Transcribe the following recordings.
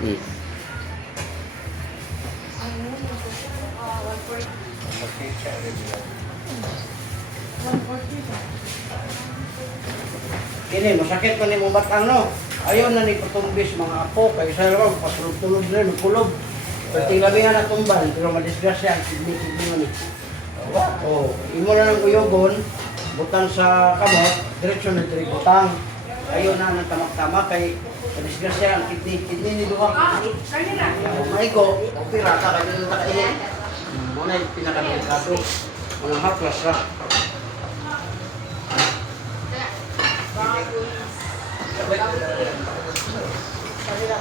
Hmm. Kini, masakit pa ni mong batang, no? Ayaw na ni patumbis mga apo, kaya sa naman, pasulog-tulog na, magkulog. Pati labi nga na tumbal, pero madisgrasya ang kidney mo ni. Oh, imo na ng uyogon, butang sa kamot, diretsyo na diri butang. Ayaw na ng tamak-tamak, kay madisgrasya ang kidney ni Duha. Maigo, opera ka, kaya nang nakainit. Muna yung pinakadelikado. Mga haplas ra.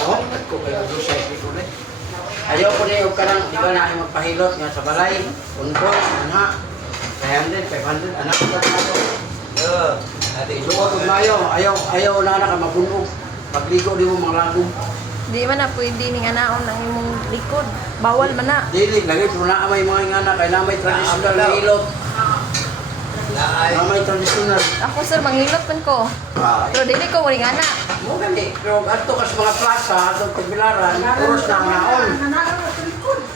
Oh, ko kayo do sa ko ni. Ayaw ko niyo kanang di ba na ay magpahilot nga sa balay, unko, anha. 300, 500 anak ko na. Ate isuot mayo, ayaw na ka mabunog. Pagligo di mo mga lagom. Di man na pwede ning anaon ang imong likod. Bawal man na. Dili lagi pero na may mga ingana kay na may traditional na hilot. Na may traditional. Ako sir manghilot man ko. Pero dili ko mo ning ana. Mo gani, pero adto ka sa mga plaza, adto Tugbilaran, puros na naon.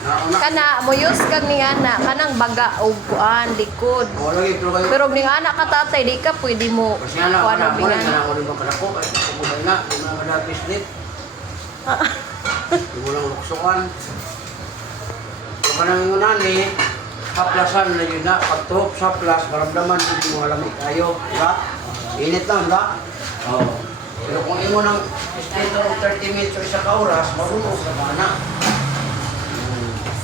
Naon. Kana moyos kag ning ana kanang baga og kuan likod. Mo lagi pero kayo. Pero ning ana ka tatay di ka pwede mo Kasi nga na, kuan mo og na bingan. ako rin mga kanako, ay kumulay na, di mo na madapis dit. Di mo lang luksukan. Kung ka nang ingunan eh, haplasan na yun na, pagtuhok sa haplas, maramdaman hindi mo alamig kayo, di ba? Init lang, di ba? Oo. Pero kung imo nang estento ng 30 minutes o isa ka oras, marunong sa bana.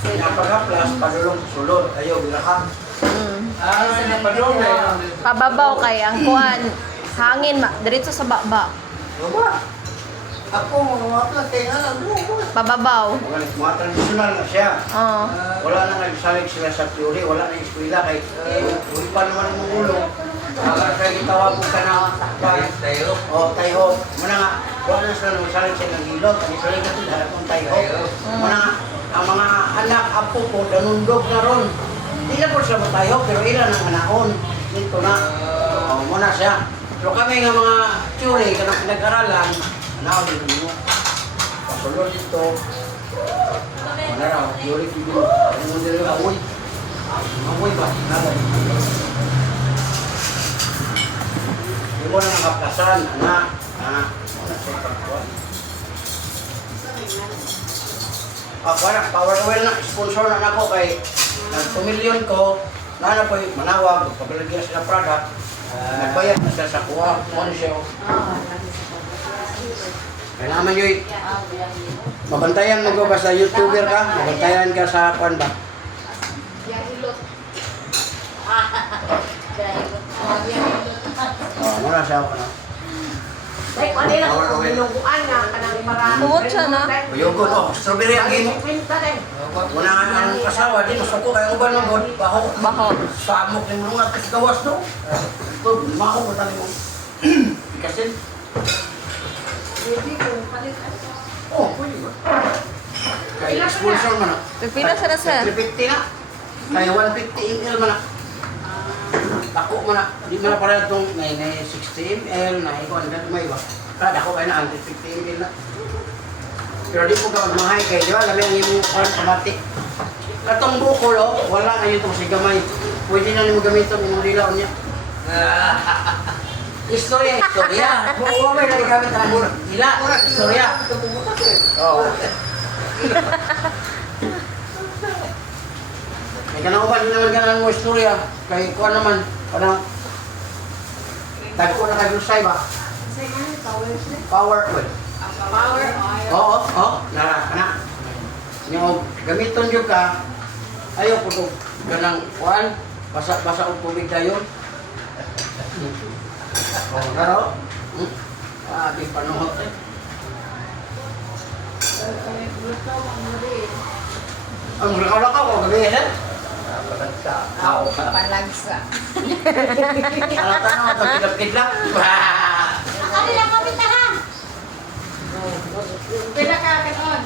Pinapaghaplas, padulong sulod, ayaw, bilakang. Padulong na Pababaw kay ang kuan hangin diretso sa baba. Baba. Ako, mga haplas, kaya nga lang, Pababaw. mga tradisyonal na siya. Oo. Wala na nagsalig sila sa theory, wala na eskwela kay uy pa naman ang ulo. Kaya gitawag ko ka na tayo. O, tayo. Muna nga, wala na sila nagsalig sa ilang hilot. Ang isalig na sila kung tayo. Muna nga, ang mga anak, apo ko, nanundog na ron. Hindi na po sila tayo, pero ilan ang anaon. Dito na. O, muna siya. Pero kami nga mga theory, kanang pinag-aralan, anaon din mo. Pasulod dito. Mana raw, theory dito. Ano mo dito amoy? Amoy ba? Nada. Hindi mo na nakaplasan, anak. Anak. Wala sa pagkuhan. Ako na, power oil na, sponsor na ako kay nag-2 million ko, na po yung manawag, paglalagyan sila product, nagbayad na sila sa kuha, ano siya. Kaya naman yun, mabantayan mo ba sa YouTuber ka? Mabantayan ka sa kuan ba? Muna siya ako na. Baik, ano lang kung binuguan nga kanang para... Kumot siya na. Uyugon, oh, strawberry ang gimo. Kwenta din. Muna ang asawa, di masuko kayo uban mo, god, baho. Baho. Samok ni mga kasi gawas no. Ito, mako ko tali mo. Kasi, Hindi kung palitan. oh, pwede ba? Kaya sponsor man na. Pipila sa na sir. 350 na. Kaya 150 ml man na. Dako man na. Di man na pala itong 60 ml na ikaw. Ano may iba? Kaya dako kayo na 150 ml na. Pero di po ka magmahay kayo. Di ba? Labi ang iyong automatic. Katong bukol, oh, wala na yun itong sigamay. Pwede na mo gamitin yung dilaw niya. Istorya. Buo may nagagamit ang mura. Dila, istorya. Oo. May kanauban din naman ganang mo istorya. Kaya kuha naman, parang dagko na kayo say ba? Power oil. Power oil. Oo, na. Yung gamiton yung ka, ayaw po ito ganang kuhan, basa-basa ang tubig na yun. Oh, naro? Di panuhot eh. Ang lakaw-lakaw ko, gabi eh? Ako palagsa. Alata na ako, kidlap-kidlap. Kami lang kami tahan. Pila ka kanon.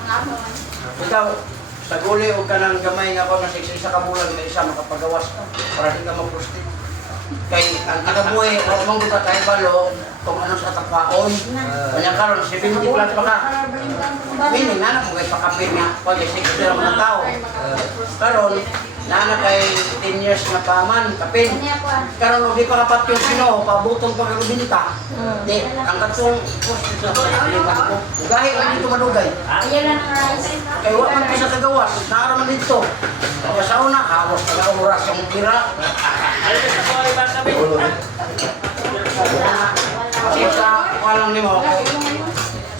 Mga mo. Ikaw, sa guli o ka ng gamay nga ako, nasiksi sa kabulan, may isa makapagawas ka, para di ka mag-prostit. Kay ang kinabuhi, o mong buka tayo balo, kung ano sa takwaon. Kanya karon 70 plus pa ka. Meaning, nanak mo kay pakapin nga, pag 60 lang mga tao. Karon, nanak kay 10 years na paman, kapin. Karon, hindi pa kapat yung sino, pabutong pagkakabinita. Di, ang katong post sa pagkakalipan ko, ugahin lang dito malugay. Kaya wala man ko sa kagawas, naaraman dito. Kaya sa una, halos na lang oras yung tira. Kasi sa walang nimo,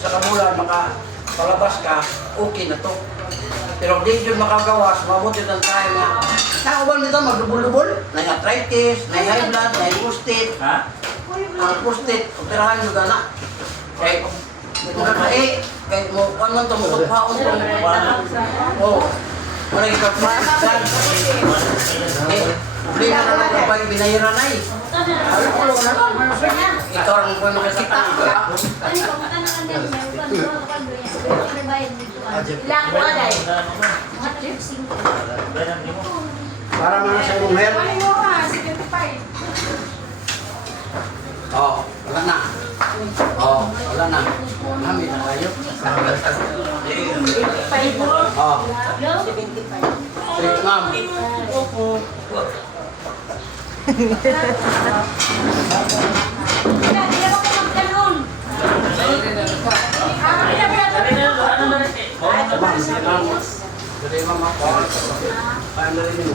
sa kabulan, makapalabas ka, okay na to. Pero di yun makagawas, mabuti ng tayo nga. Nakauban nito, magdubol-dubol. Nai-arthritis, nai-high blood, nai-prostate. Ang prostate, operahan yung gana. Kaya, kung kakae, kaya mo, ano man ito, mutugpaon ito. Oo. Wala yung kapag. Problema na lang kung ba'y binayiran ay. Ano ko lang na lang. Ito ang kung makasita. Ilang ko aday. Para mga sa imong hair. Oo, wala na. Oo, wala na. Mami na kayo. Oo. 75. Ma'am. Dali mama ko. Paano rin mo?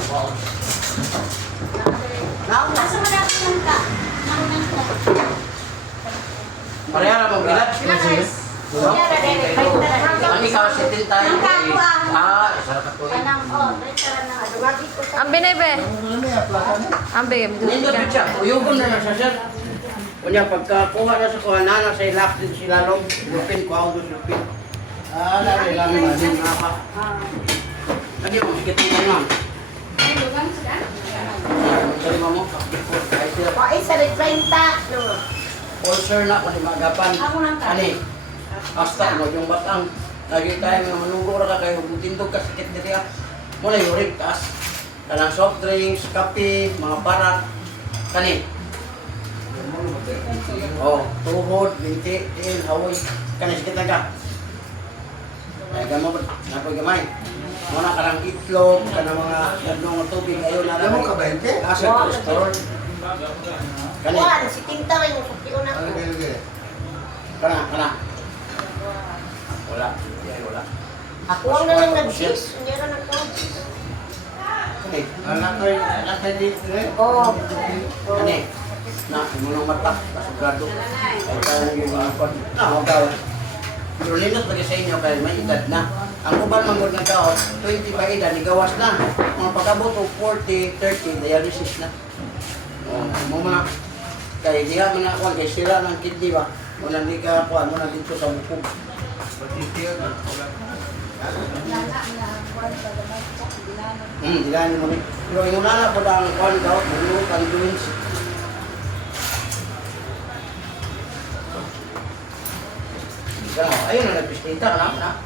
Pareha na mong bilat. Ang ikaw 70 tayo. Sarap ko. Ambe na be. Ambe. Nindot yun siya. Uyugon na lang siya siya. Kunya pagkakuha na sa kuha na sa ilap din sila lom. Lupin ko ako doon lupin. Lagi lang din nga pa. Lagi mo, sige tingnan nga. Sorry mo mo. Isa rin 30. Ulcer na kung magapan. Ani? Hasta mo yung batang. Lagi tayo nga manunggo ra ka kayo. Butindog ka sakit dito ya. Muna yung rigtas. Kanang soft drinks, kape, mga parat. Kani? Oh, tuhod, binti, din, hawoy. Kani sakit na ka. Kaya gamo ba? Nakoy gamay. Muna karang itlog, kanang mga gandong tubig. Ayaw na lang. Ka 20? Asa cholesterol. Kani? Si Tinta rin yung pagkiuna ko. Kana. Wala. Yan, wala. Ako ang nalang nag-sis. Hindi na nag-sis. Kani? Anak kayo dito eh. Oo. Kani? Na, imunong mata. Kasugado. Ay tayo yung mga kon. Magaw. Pero linot lagi sa inyo kaya may edad na. Ang uban manggod ng tao, 20 pa edad, igawas na. Mga pagkabot o 40, 30, dialysis na. Mo mga kaya di ka manakuan kay sira ng kidney ba? Muna di ka kuan, muna dito sa bukog. Dilanin mo rin. Pero yung nana po ang kuan ka, bulungan kang joints. Ayun na nagpistita ka na.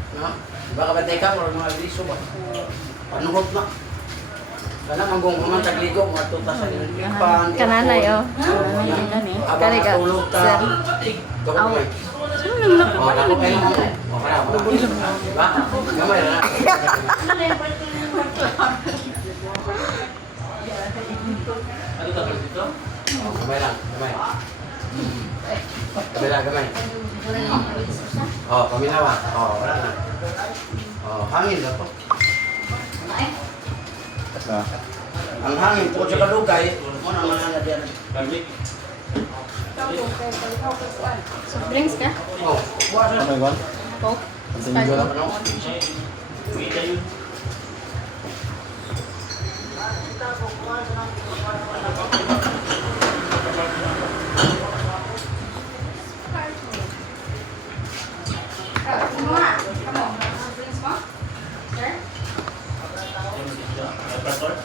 Baka ba teka mo mga liso ba? Panuhot na. Kana manggong man sa gligo, mga tutas sa lipan. Kananay oh. Kali ka. Sir. Aw. Sino lang na? Wala ko kayo mo. Diba? Gamay na. Ano to dito? Gamay lang, gamay. Gamay. Oh, paminawa. Oh, wala na. Oh, hangin na to. Ang hangin po sa kalugay, mo na mga diyan. Soft drinks ka? Oh, buwas na. Coke?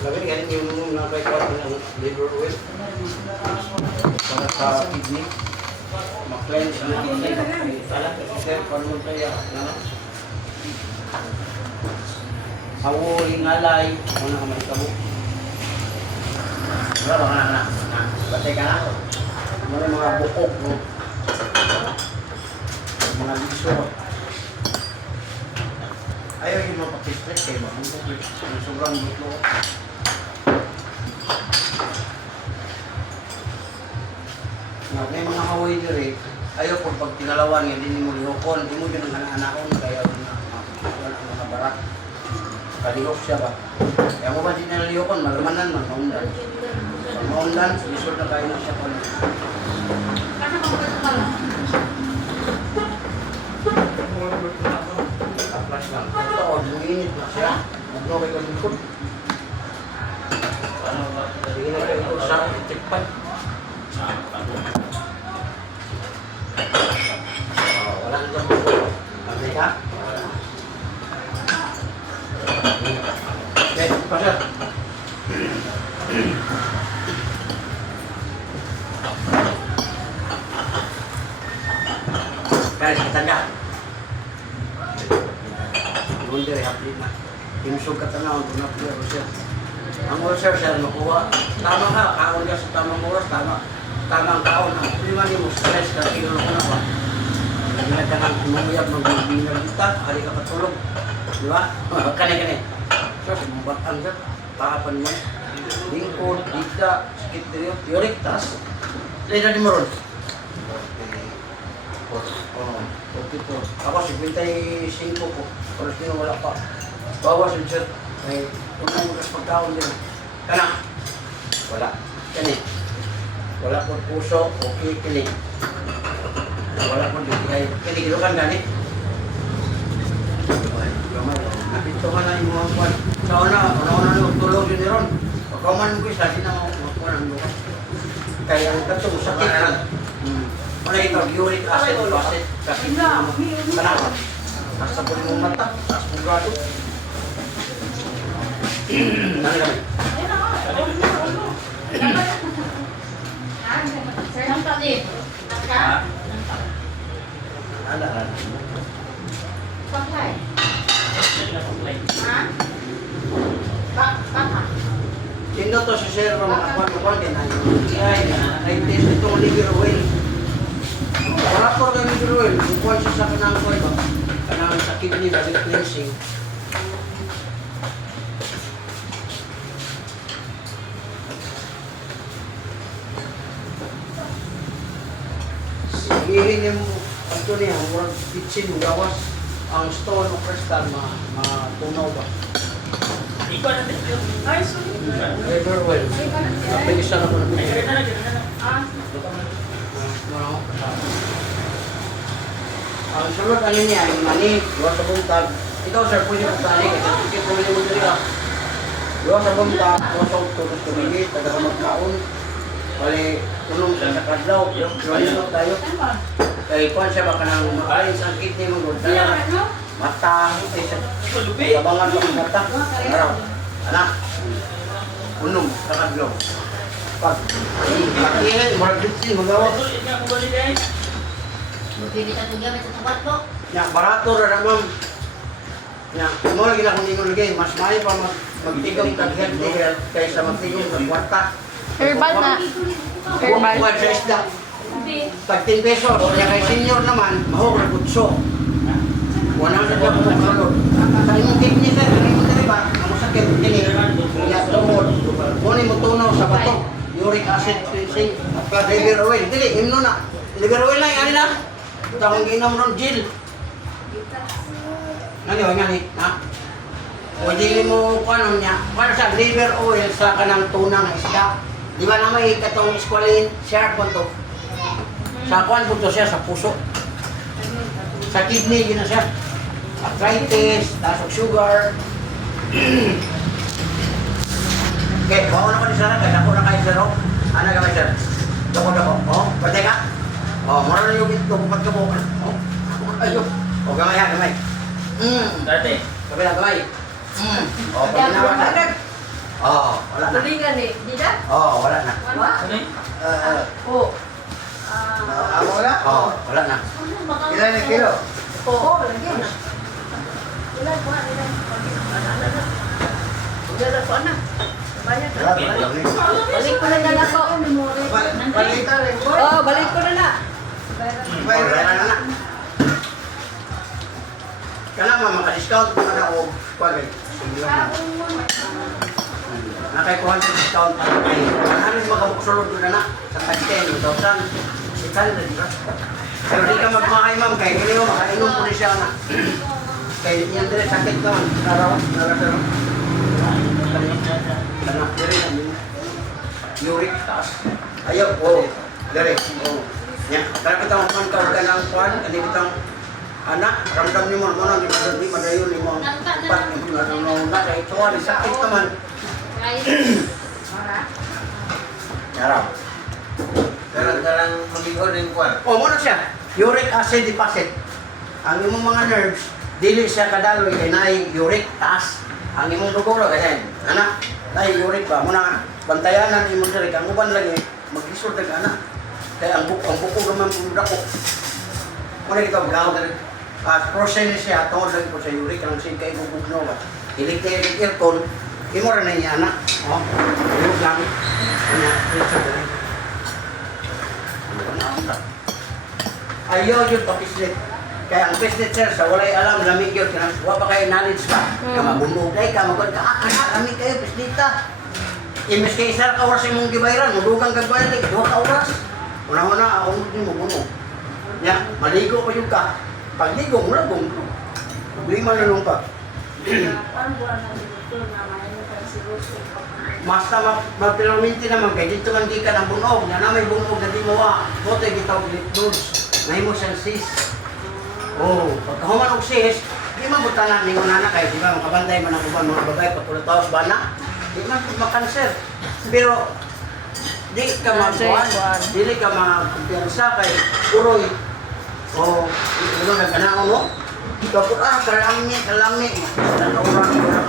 Labi ganit yung napay-kuat ng liver oil. Para sa kidney. Ma-cleanse ang kidney. Tala, kasi paano mo tayo? Hawo, hingalay. Ano ka may tabo? Wala ba ka na? Batay ka na? Mga mga bukog, no? Mga liso. Ayaw yung mga patistres kayo ba? Ang sobrang dutlo. May mga Hawaii dire, ayaw po pag tinalawan nga, hindi mo lihokon, hindi mo yun ang anak-anakon, kaya wala ang mga barak. Kalihok siya ba? Kaya mo ba din nalihokon, malamanan man, maundan. Pag maundan, lisod na kayo na siya po. Kaplas lang. Ito, luminit na siya. Magno kayo likod. Sige na kayo ito sa itikpan. Wala nang tambuko. Pagay ka? Okay, pasal. Guys, kita niya. Hindi rin hapli na. Tinusog ka tanaw, tunap niya siya. Ang ulcer siya, makuha. Tama ka, kaon ka sa tamang oras, tamang kaon. Ang problema niyo mo, stress ka, tingnan ko na ba? Hindi ka nang umuyab, mag-binal kita, hari ka patulog. Di ba? Kani-kani. So, sumubatan siya, takapan mo. Lingkod, dita, sakit dito, uric, tas. Leda di mo ron. Oh, 44. Ako, 55 po. Paras din wala pa. Bawas yung sir. Ay, unang ugas pagkaon din. Kana? Wala. Kani? Wala po puso. Okay, kini. Wala po dito kayo. Kini, gilukan gani? Napintungan na yung mga kwan. Sa una na tulog yun niron. Pagkaman ko isa, di na mga kwan ang lukas. Kaya ang katong sakit lang. Wala ito, uric acid, acid. Kasi kanaka. Nasa po yung mata, nasa po grado. Nani kami? Sir, nampak din. Naka? Ada. Pakai. Ha? Baka. Sino to si Sir Kwan din ay test itong liver oil. Wala po ng liver oil. Kung siya sa kanang oil ba? Kanang sa kidney na cleansing. Sigihin yung ito niya, murag kitchen mo gawas ang stone o crystal matunaw ba? Liver oil. Kapag isa na po na ang sunod ano niya, yung mani, luwa sa buntag. Ikaw sir, pwede mo tali, kasi pwede mo dali ka. Luwa sa buntag, luwa sa tutos tumigit, taga magkaon. Bali, tulong sa kadlaw, luwa tayo. Kaya ikuan siya baka nang makain sa kidney mo, mata, ay sa labangan sa mata. Araw, anak, unong sa kadlaw. Pag, iyan, maragditsin, magawa. Pili ka ito gamit sa tubat po. Ya, barato ra ma'am. Ya, mo lagi na kung ingon lagi, mas maayo pa magtigom kag healthy kaysa magtigom sa kwarta. Herbal na. Herbal. Kung sa isda. Tag 10 pesos, kaya kay senior naman, mahog na kutso. Wala na siya kung masalod. Sa imong kidney sir, kanimo diri ba? Ang sakit kini. Ya, tungod. Kung mo tunaw sa bato, uric acid cleansing, liver oil. Dili, imno na. Liver oil na yan na. Takong ginom ron, Jill. Ngani, ha? O di mo, ano niya, para sa liver oil sa kanang tunang isda. Di ba na may katong squalene, share po to. Sa kuwan po to siya, sa puso. Sa kidney, yun na siya. Arthritis, tasok sugar. Okay, bawa na ko ni Sarah, kaya ako na kayo sir, ano ka sir? Dako, oh, pwede ka? Oh, mara na yung ito, bupat ka po. Oh, ayun. O, gamay ha, gamay. Dati. Kabila, gamay. O, pag ginawa na. Oo, wala na. Tulingan eh. Di na? Oo, wala na. Wala? Ano yun? Oo. Amo na? Oo, wala na. Ilan na kilo? Oo, lagyan na. Ilan po, ilan. Ilan po na. Balik ko na lang ako. Balita rin. Oh, balik ko na na. Kaya naman, maka-discount ko na ako. Pagay. Sige lang. Nakay-kuhan sa discount para kayo. Ano yung magkabukulod doon na sa 10,000. 600, di ba? Pero di ka magmahay, ma'am. Kaya hindi mo makainom po rin siya na. Kaya yan din, sakit naman. Narawa, narawa. Tanak, dire na. Uric, taas. Ayaw, oo. Dire, oo. Yan, kaya kita magmangkaw ka ng kuhan. Hindi kitang anak, ramdam ni mo na di madayon ni mo. Ipat ni mo na kaya ito ang sakit naman. Yaraw. Darang mag-igon yung kwan. O, muna siya. Uric acid deposit. Ang imong mga nerves, dili siya kadaloy kay naay uric taas. Ang imong dugo ra kasi anak, naay uric ba muna bantayanan imong diri kang uban lagi mag-isod ka anak. Kaya ang buko naman pud dako. Muna ito gawd process siya tungod lagi po sa uric ang sin kay bubugno ba. Electric aircon imo ra na niya anak. Oh, yung lang. Ano, ito diri. Ayaw yun papislit. Kaya ang pislit sir, sa walay alam, lamig yun. Wala pa kayo knowledge pa. Kaya mabumugay ka, magod ka, anak, lamig kayo, pislita. Imbes kayo isang oras yung mong gibayran, madugang kagbayran, 2 oras. Una-una, ako mo bunog. Yan, maligo pa yung ka. Pagligo, mula bumbro. Lima na nung pa. Basta mapilawinti naman, kaya dito man di ka ng bunog. Yan na may bunog na di mo bote gitawag lip nodes. Ngayon mo siyang sis. Oh, pagkahuman og sis, di man butanan ni una na kayo, di ba? Makabantay man ang uban mga babae, patulad taos ba na? Di man makanser. Pero, di ka magbuhan, dili ka magkumpiyansa kay uroy. Oh, ito na ganaon mo. Kapag kalami,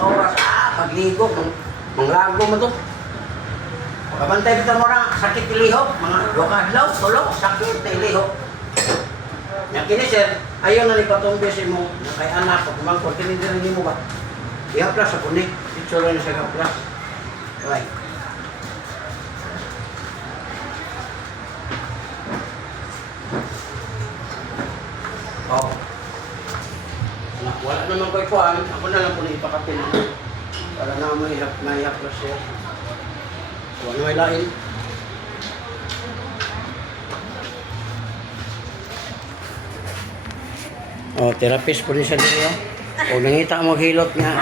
oras, pagligo, manglago mo to. Pagkabantay kita mo na, sakit ilihok, mga 2 adlaw, tulo, sakit na ilihok. Yang kini sir, ayaw na ni patumbi si mo, kay anak, pag kumangkot, kinindi mo ba? Ihaplas sa punik, itsura na siya haplas. Right. Oh. Wala naman ko ikuan, ako na lang po na ipakapin. Para na mahihaplas siya. Wala may lain. Oh, therapist po rin siya dito. O nangita mo hilot niya.